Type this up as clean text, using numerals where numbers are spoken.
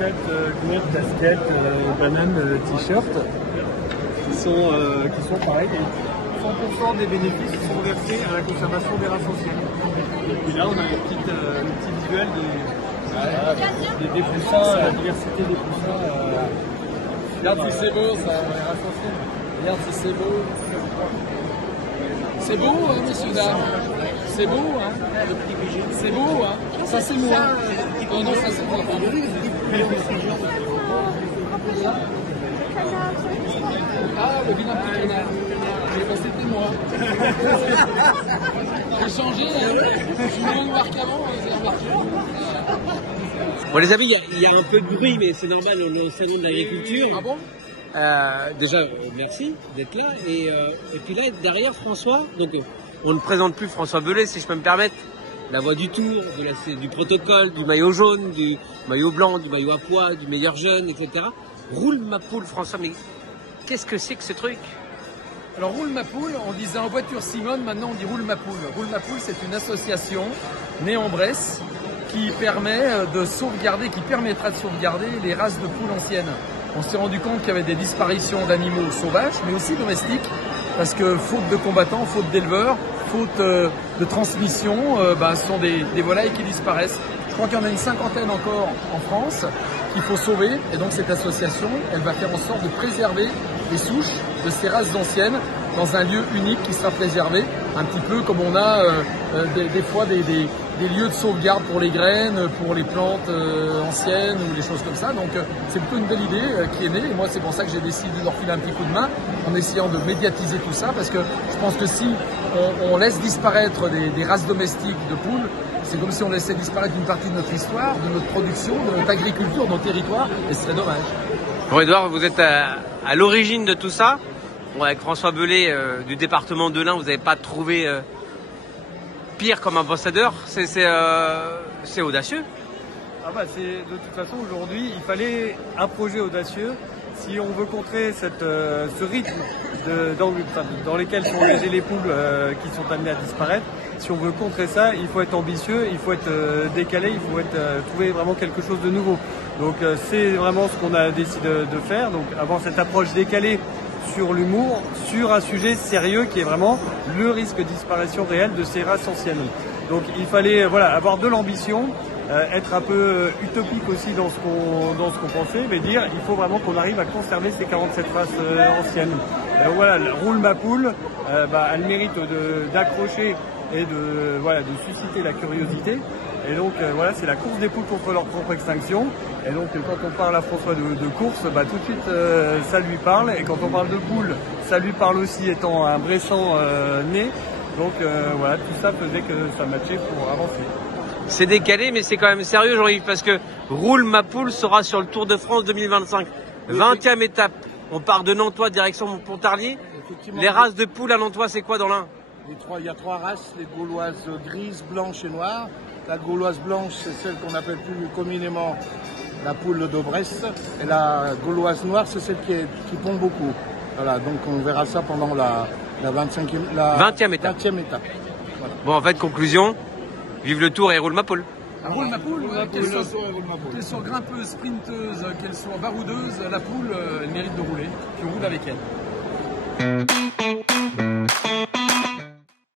chaussettes, cuir, casquettes, bananes, t-shirts qui sont pareils. 100% des bénéfices sont versés à la conservation des races anciennes. Et puis là, on a le petit visuel des poussins, la diversité des poussins. Regarde si c'est beau, ça, les races anciennes. Regarde si c'est beau. C'est beau, hein, messieurs, dames. C'est beau, hein. C'est beau, hein. Ça, c'est moi. Oh non, ça, c'est moi. Ah, le vilain petit canard. C'était moi. J'ai changé, je suis moins noir qu'avant, c'est remarqué. Bon les amis, il y a un peu de bruit, mais c'est normal, on est au salon de l'agriculture. Ah bon? Déjà, merci d'être là. Et puis là, derrière François, donc on ne présente plus François Belay, si je peux me permettre. La voix du tour, du protocole, du maillot jaune, du maillot blanc, du maillot à pois, du meilleur jeune, etc. Roule ma poule, François, mais qu'est-ce que c'est que ce truc? Alors Roule ma poule, on disait en voiture Simone, maintenant on dit Roule ma poule. Roule ma poule, c'est une association née en Bresse qui permet de sauvegarder, qui permettra de sauvegarder les races de poules anciennes. On s'est rendu compte qu'il y avait des disparitions d'animaux sauvages, mais aussi domestiques, parce que faute de combattants, faute d'éleveurs, faute de transmission, ce sont des volailles qui disparaissent. Je crois qu'il y en a une cinquantaine encore en France qu'il faut sauver, et donc cette association, elle va faire en sorte de préserver les souches de ces races anciennes dans un lieu unique qui sera préservé, un petit peu comme on a des fois des lieux de sauvegarde pour les graines, pour les plantes anciennes ou des choses comme ça. Donc c'est plutôt une belle idée qui est née, et moi c'est pour ça que j'ai décidé de leur filer un petit coup de main en essayant de médiatiser tout ça, parce que je pense que si on laisse disparaître des races domestiques de poules, c'est comme si on laissait disparaître une partie de notre histoire, de notre production, de notre agriculture, de nos territoires, et ce serait dommage. Bon Edouard, vous êtes à l'origine de tout ça. Bon, avec François Belay du département de l'Ain, vous n'avez pas trouvé pire comme ambassadeur. C'est audacieux. Ah bah de toute façon aujourd'hui il fallait un projet audacieux si on veut contrer ce rythme dans lequel sont logées les poules qui sont amenées à disparaître. Si on veut contrer ça, il faut être ambitieux, il faut être décalé, il faut trouver vraiment quelque chose de nouveau. Donc c'est vraiment ce qu'on a décidé de faire, donc avoir cette approche décalée sur l'humour, sur un sujet sérieux qui est vraiment le risque de disparition réelle de ces races anciennes. Donc il fallait avoir de l'ambition, être un peu utopique aussi dans ce qu'on pensait, mais dire il faut vraiment qu'on arrive à conserver ces 47 races anciennes. Roule ma poule, elle mérite d'accrocher et de susciter la curiosité. Et donc c'est la course des poules contre leur propre extinction. Et donc quand on parle à François de course, tout de suite ça lui parle. Et quand on parle de poules, ça lui parle aussi étant un Bressan né. Donc tout ça faisait que ça matchait pour avancer. C'est décalé, mais c'est quand même sérieux, Jean-Yves, parce que Roule ma poule sera sur le Tour de France 2025. 20e étape. On part de Nantois direction Pontarlier. Les races de poules à Nantois, c'est quoi dans l'Ain? Il y a trois races, les gauloises grises, blanches et noires. La gauloise blanche, c'est celle qu'on appelle plus communément la poule de Bresse. Et la gauloise noire, c'est celle qui pond beaucoup. Voilà, donc on verra ça pendant la 20e étape. Voilà. Bon, en fait, conclusion, vive le Tour et roule ma poule. Roule ma poule, qu'elle soit grimpeuse, sprinteuse, qu'elle soit baroudeuse, la poule, elle mérite de rouler. Tu roules avec elle.